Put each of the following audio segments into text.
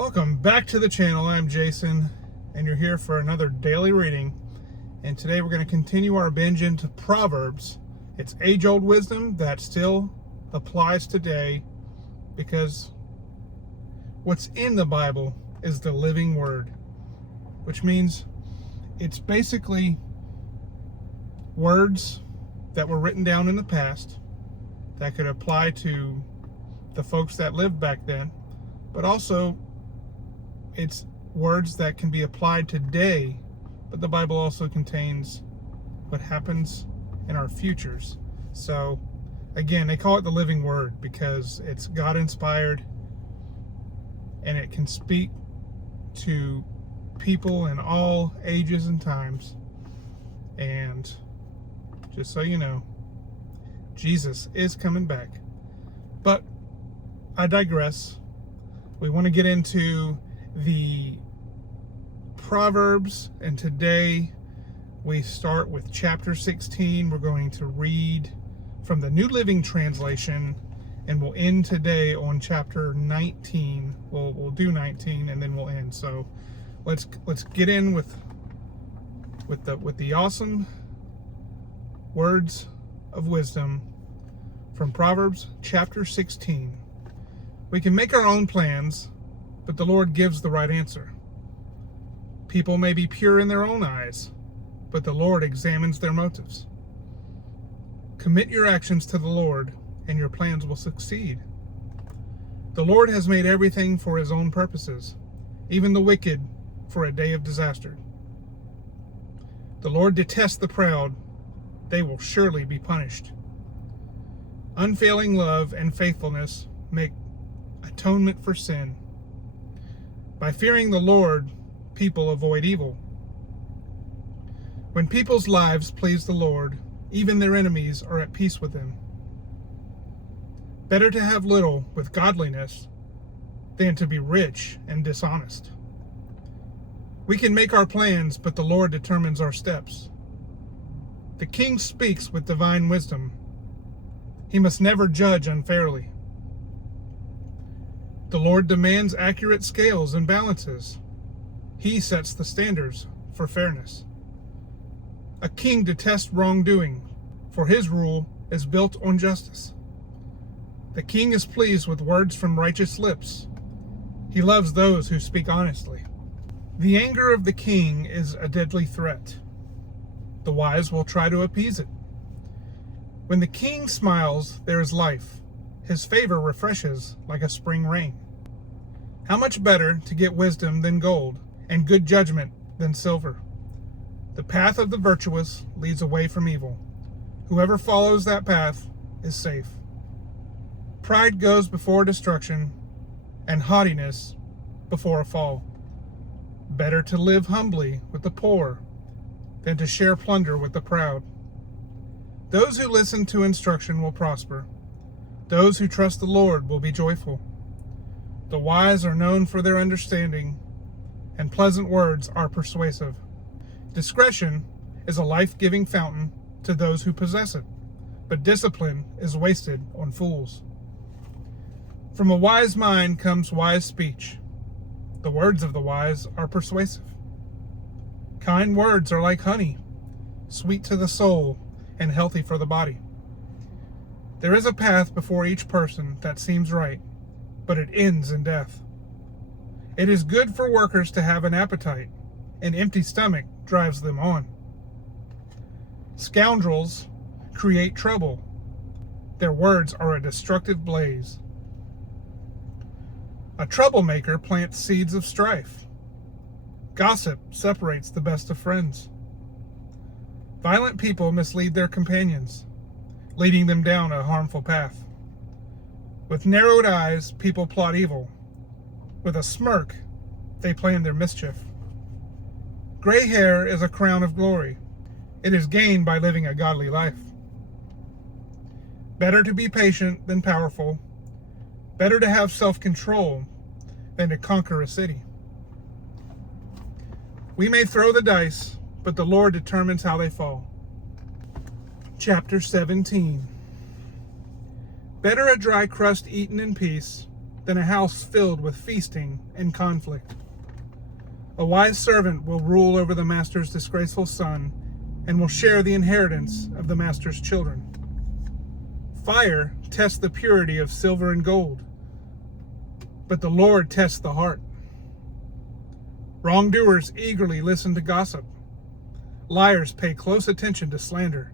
Welcome back to the channel. I'm Jason, and you're here for another daily reading. And today we're going to continue our binge into Proverbs. It's age-old wisdom that still applies today because what's in the Bible is the living word, which means it's basically words that were written down in the past that could apply to the folks that lived back then, but also it's words that can be applied today, but the Bible also contains what happens in our futures. So again, they call it the living word because it's God inspired and it can speak to people in all ages and times. And just so you know, Jesus is coming back. But I digress. We want to get into the Proverbs, and today we start with chapter 16. We're going to read from the New Living Translation, and we'll end today on chapter 19. We'll do 19 and then we'll end. So let's get in with the awesome words of wisdom from Proverbs chapter 16. We can make our own plans, but the Lord gives the right answer. People may be pure in their own eyes, but the Lord examines their motives. Commit your actions to the Lord, and your plans will succeed. The Lord has made everything for his own purposes, even the wicked for a day of disaster. The Lord detests the proud. They will surely be punished. Unfailing love and faithfulness make atonement for sin. By fearing the Lord, people avoid evil. When people's lives please the Lord, even their enemies are at peace with them. Better to have little with godliness than to be rich and dishonest. We can make our plans, but the Lord determines our steps. The king speaks with divine wisdom. He must never judge unfairly. The Lord demands accurate scales and balances. He sets the standards for fairness. A king detests wrongdoing, for his rule is built on justice. The king is pleased with words from righteous lips. He loves those who speak honestly. The anger of the king is a deadly threat. The wise will try to appease it. When the king smiles, there is life. His favor refreshes like a spring rain. How much better to get wisdom than gold, and good judgment than silver. The path of the virtuous leads away from evil. Whoever follows that path is safe. Pride goes before destruction, and haughtiness before a fall. Better to live humbly with the poor than to share plunder with the proud. Those who listen to instruction will prosper. Those who trust the Lord will be joyful. The wise are known for their understanding, and pleasant words are persuasive. Discretion is a life-giving fountain to those who possess it, but discipline is wasted on fools. From a wise mind comes wise speech. The words of the wise are persuasive. Kind words are like honey, sweet to the soul and healthy for the body. There is a path before each person that seems right, but it ends in death. It is good for workers to have an appetite. An empty stomach drives them on. Scoundrels create trouble. Their words are a destructive blaze. A troublemaker plants seeds of strife. Gossip separates the best of friends. Violent people mislead their companions, leading them down a harmful path. With narrowed eyes, people plot evil. With a smirk, they plan their mischief. Gray hair is a crown of glory. It is gained by living a godly life. Better to be patient than powerful. Better to have self-control than to conquer a city. We may throw the dice, but the Lord determines how they fall. Chapter 17. Better a dry crust eaten in peace than a house filled with feasting and conflict. A wise servant will rule over the master's disgraceful son and will share the inheritance of the master's children. Fire tests the purity of silver and gold, but the Lord tests the heart. Wrongdoers eagerly listen to gossip. Liars pay close attention to slander.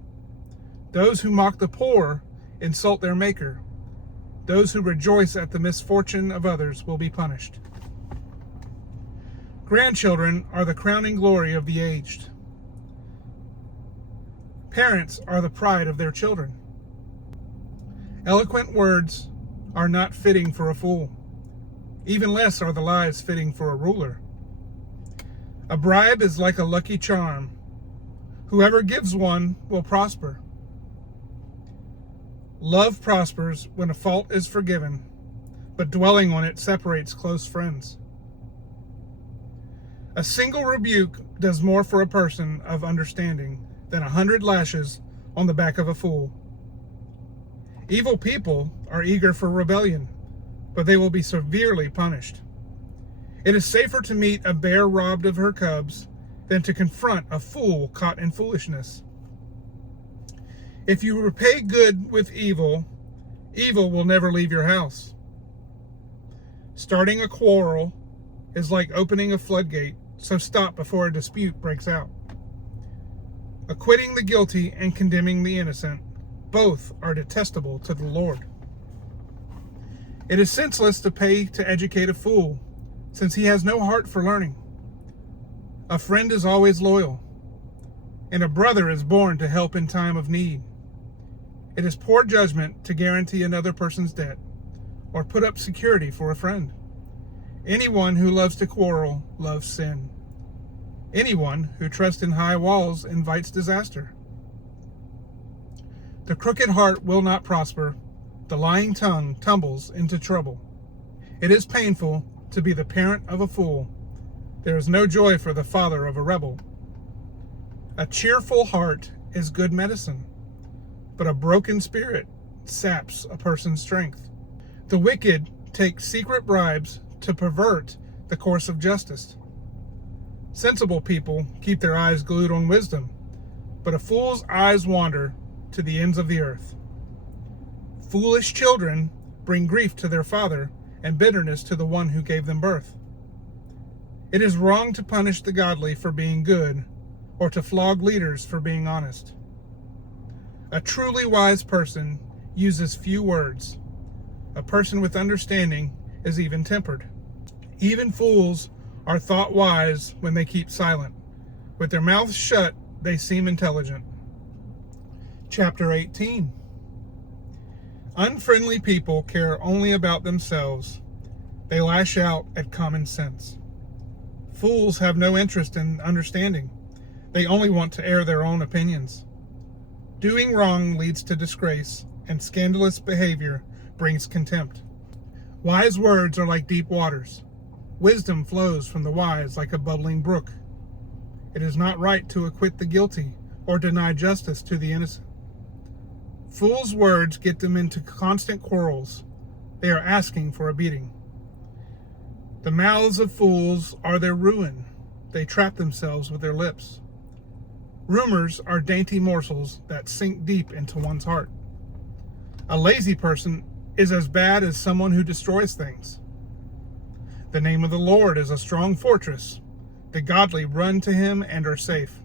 Those who mock the poor insult their maker. Those who rejoice at the misfortune of others will be punished. Grandchildren are the crowning glory of the aged. Parents are the pride of their children. Eloquent words are not fitting for a fool. Even less are the lies fitting for a ruler. A bribe is like a lucky charm. Whoever gives one will prosper. Love prospers when a fault is forgiven, but dwelling on it separates close friends. A single rebuke does more for a person of understanding than 100 lashes on the back of a fool. Evil people are eager for rebellion, but they will be severely punished. It is safer to meet a bear robbed of her cubs than to confront a fool caught in foolishness. If you repay good with evil, evil will never leave your house. Starting a quarrel is like opening a floodgate, so stop before a dispute breaks out. Acquitting the guilty and condemning the innocent, both are detestable to the Lord. It is senseless to pay to educate a fool, since he has no heart for learning. A friend is always loyal, and a brother is born to help in time of need. It is poor judgment to guarantee another person's debt or put up security for a friend. Anyone who loves to quarrel loves sin. Anyone who trusts in high walls invites disaster. The crooked heart will not prosper. The lying tongue tumbles into trouble. It is painful to be the parent of a fool. There is no joy for the father of a rebel. A cheerful heart is good medicine, but a broken spirit saps a person's strength. The wicked take secret bribes to pervert the course of justice. Sensible people keep their eyes glued on wisdom, but a fool's eyes wander to the ends of the earth. Foolish children bring grief to their father and bitterness to the one who gave them birth. It is wrong to punish the godly for being good or to flog leaders for being honest. A truly wise person uses few words. A person with understanding is even-tempered. Even fools are thought wise when they keep silent. With their mouths shut, they seem intelligent. Chapter 18. Unfriendly people care only about themselves. They lash out at common sense. Fools have no interest in understanding. They only want to air their own opinions. Doing wrong leads to disgrace, and scandalous behavior brings contempt. Wise words are like deep waters. Wisdom flows from the wise like a bubbling brook. It is not right to acquit the guilty or deny justice to the innocent. Fools' words get them into constant quarrels. They are asking for a beating. The mouths of fools are their ruin. They trap themselves with their lips. Rumors are dainty morsels that sink deep into one's heart. A lazy person is as bad as someone who destroys things. The name of the Lord is a strong fortress. The godly run to him and are safe.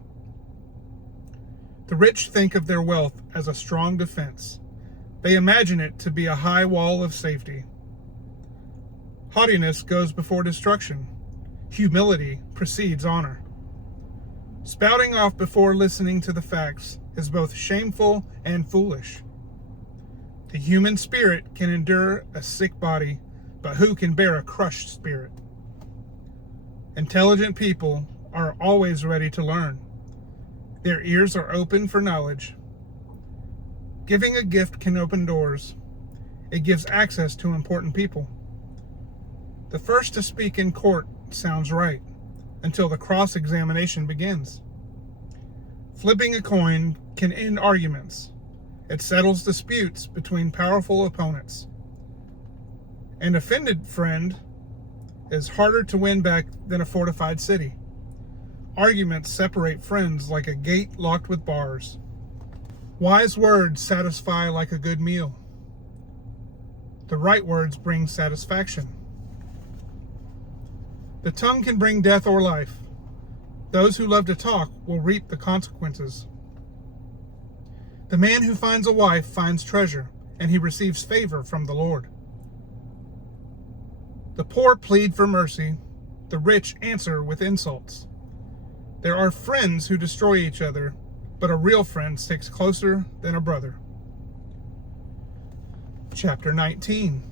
The rich think of their wealth as a strong defense. They imagine it to be a high wall of safety. Haughtiness goes before destruction. Humility precedes honor. Spouting off before listening to the facts is both shameful and foolish. The human spirit can endure a sick body, but who can bear a crushed spirit? Intelligent people are always ready to learn. Their ears are open for knowledge. Giving a gift can open doors. It gives access to important people. The first to speak in court sounds right, until the cross-examination begins. Flipping a coin can end arguments. It settles disputes between powerful opponents. An offended friend is harder to win back than a fortified city. Arguments separate friends like a gate locked with bars. Wise words satisfy like a good meal. The right words bring satisfaction. The tongue can bring death or life. Those who love to talk will reap the consequences. The man who finds a wife finds treasure, and he receives favor from the Lord. The poor plead for mercy. The rich answer with insults. There are friends who destroy each other, but a real friend sticks closer than a brother. Chapter 19.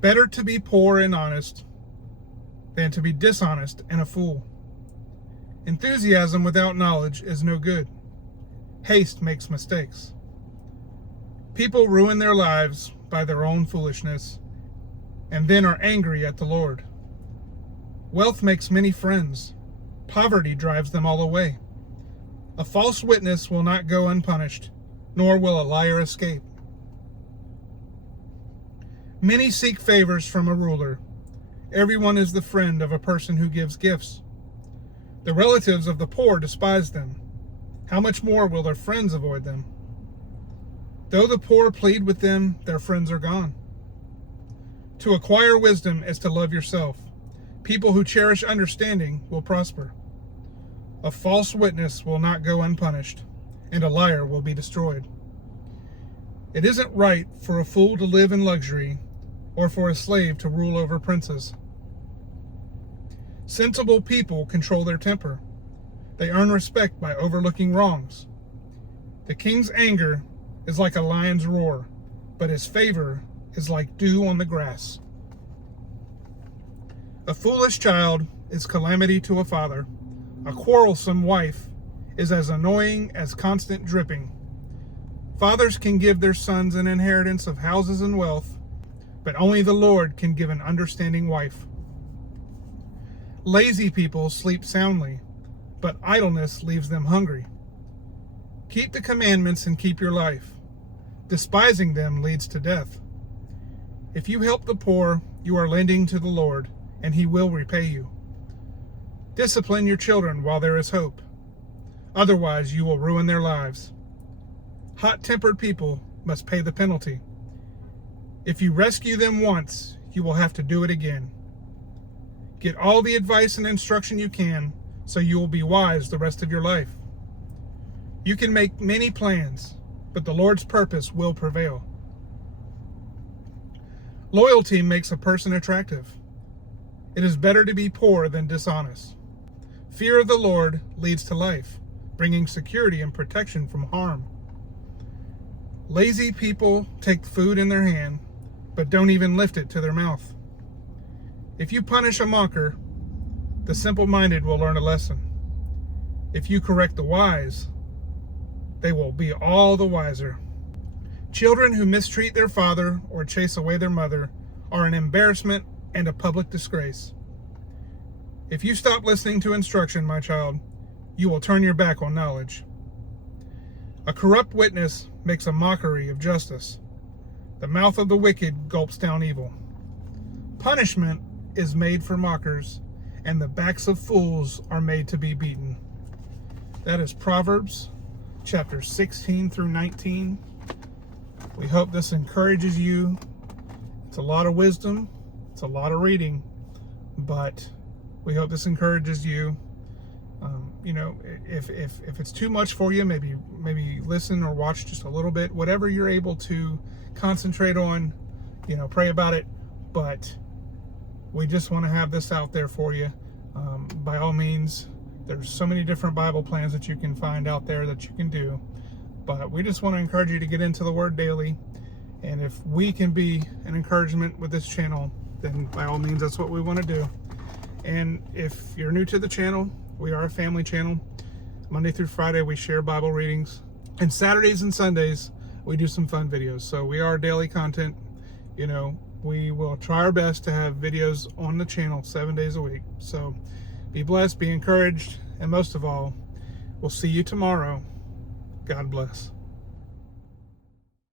Better to be poor and honest than to be dishonest and a fool. Enthusiasm without knowledge is no good. Haste makes mistakes. People ruin their lives by their own foolishness, and then are angry at the Lord. Wealth makes many friends. Poverty drives them all away. A false witness will not go unpunished, nor will a liar escape. Many seek favors from a ruler. Everyone is the friend of a person who gives gifts. The relatives of the poor despise them. How much more will their friends avoid them? Though the poor plead with them, their friends are gone. To acquire wisdom is to love yourself. People who cherish understanding will prosper. A false witness will not go unpunished, and a liar will be destroyed. It isn't right for a fool to live in luxury, or for a slave to rule over princes. Sensible people control their temper. They earn respect by overlooking wrongs. The king's anger is like a lion's roar, but his favor is like dew on the grass. A foolish child is calamity to a father. A quarrelsome wife is as annoying as constant dripping. Fathers can give their sons an inheritance of houses and wealth, but only the Lord can give an understanding wife. Lazy people sleep soundly, but idleness leaves them hungry. Keep the commandments and keep your life. Despising them leads to death. If you help the poor, you are lending to the Lord, and he will repay you. Discipline your children while there is hope. Otherwise, you will ruin their lives. Hot-tempered people must pay the penalty. If you rescue them once, you will have to do it again. Get all the advice and instruction you can, so you will be wise the rest of your life. You can make many plans, but the Lord's purpose will prevail. Loyalty makes a person attractive. It is better to be poor than dishonest. Fear of the Lord leads to life, bringing security and protection from harm. Lazy people take food in their hand, but don't even lift it to their mouth. If you punish a mocker, the simple-minded will learn a lesson. If you correct the wise, they will be all the wiser. Children who mistreat their father or chase away their mother are an embarrassment and a public disgrace. If you stop listening to instruction, my child, you will turn your back on knowledge. A corrupt witness makes a mockery of justice. The mouth of the wicked gulps down evil. Punishment is made for mockers, and the backs of fools are made to be beaten. That is Proverbs chapter 16 through 19. We hope this encourages you. It's a lot of wisdom. It's a lot of reading, but we hope this encourages you. If it's too much for you, maybe listen or watch just a little bit. Whatever you're able to concentrate on, pray about it. But we just want to have this out there for you. By all means, there's so many different Bible plans that you can find out there that you can do. But we just want to encourage you to get into the Word daily. And if we can be an encouragement with this channel, then by all means, that's what we want to do. And if you're new to the channel, we are a family channel. Monday through Friday, we share Bible readings. And Saturdays and Sundays, we do some fun videos. So we are daily content. We will try our best to have videos on the channel 7 days a week. So be blessed, be encouraged, and most of all, we'll see you tomorrow. God bless.